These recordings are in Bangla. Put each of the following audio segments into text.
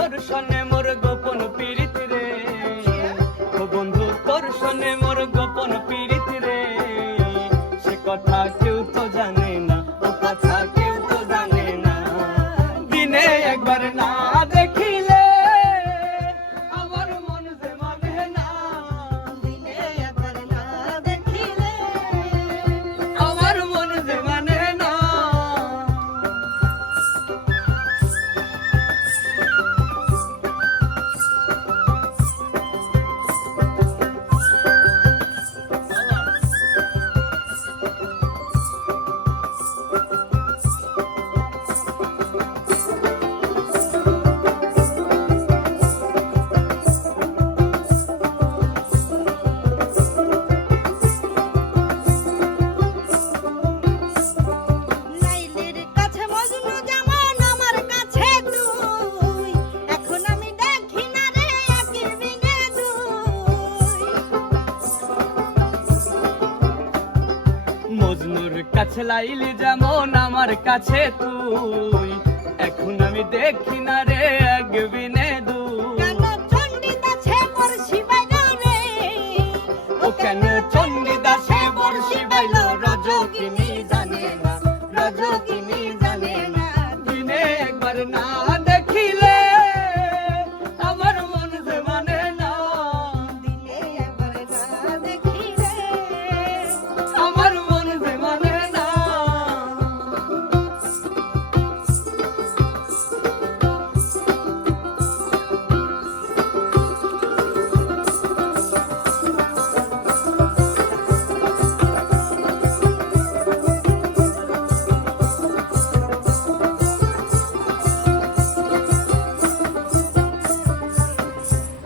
তোর সনে মোর গোপন পীড়িত রে, ও বন্ধু তোর সনে মোর গোপন পীড়িত রে, সে কথা কেউ তো জানে না, ও কথা কেউ তো জানে না। দিনে একবার না দেখিলে আমার মন যে মানে না, দিনে একবার না দেখিলে আমার মন যে মানে না। লাইলির কাছে মজনু যেমন আমার কাছে তুই, এখন আমি দেখি না রে একে বিনে দুই। মজনুর কাছে লাইলি যেমন আমার কাছে তুই, এখন আমি দেখি না রে এক বিনে দুই। কেন চণ্ডীদাসে বর্ষি বাইল রে, ও কেন চণ্ডীদাসে বর্ষি বাইল, রজকিনী জানে না, রজকিনী জানে না। দিনে একবার না দেখিলে আমার মন যে মানে না, দিনে একবার না দেখিলে আমার মন যে মানে না।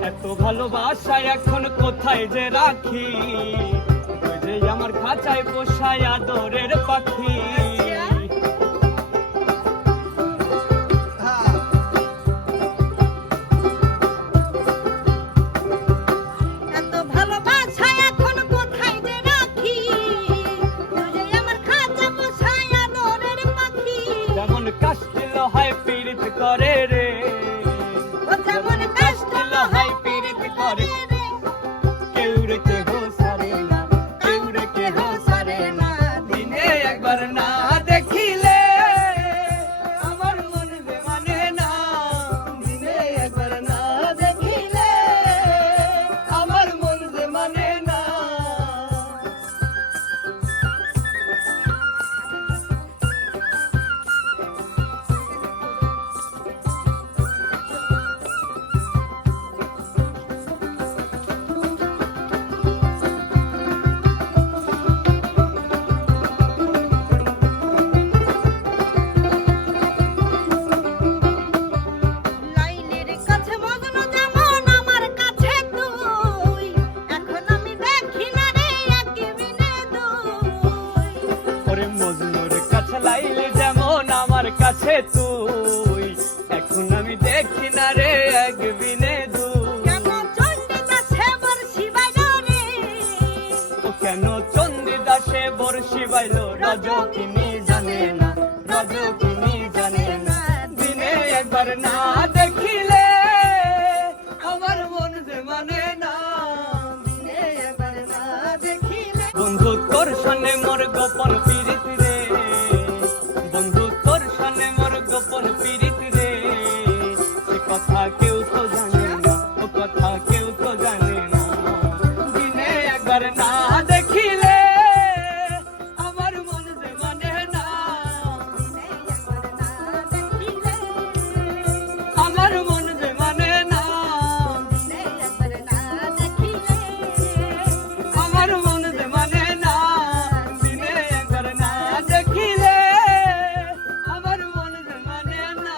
এত ভালোবাসা এখন কোথায় যে রাখি, ওই যে আমার খাঁচায় পোষায় আদরের পাখি। এত ভালোবাসা এখন কোথায় যে রাখি, তুই যে আমার খাঁচা পোষায় আদরের পাখি। যেমন কাষ্টিল হয় পীড়িত করে রে, ও যেমন কাষ্টিল হয় পীড়িত করে, কেউ রে কেহ সারে না, কেউ রে কেহ সারে না। দিনে একবার না দেখিলে আমার মন যে মানে না, দিনে একবার না দেখিলে আমার মন যে মানে না। লাইলির কাছে মজনু যেমন আমার কাছে তুই, এখন আমি দেখি না রে একে বিনে দুই। ওরে মজনুর কাছে লাইলি যেমন আমার কাছে তুই, এখন আমি দেখি না রে এক বিনে দুই। কেন চণ্ডীদাসে বর্ষি বাইল রে, ও কেন চণ্ডীদাসে বর্ষি বাইল, রজকিনী জানে না, রজকিনী জানে না। দিনে একবার না দেখিলে আমার মন যে মানে না, দিনে একবার না দেখিলে বন্ধু তোর সনে মোর গোপন পীড়িত রে, বন্ধু তোর সনে মোর গোপন পীড়িত রে, সে কথা কেউ তো জানে না, ও কথা কেউ তো জানে না। দিনে একবার না দেখিলে আমার মন যে মানে না, দিনে একবার না দেখিলে আমার মন যে মানে না, দিনে একবার না দেখিলে আমার মন যে মানে না। দিনে একবার না দেখিলে আমার মন যে মানে না।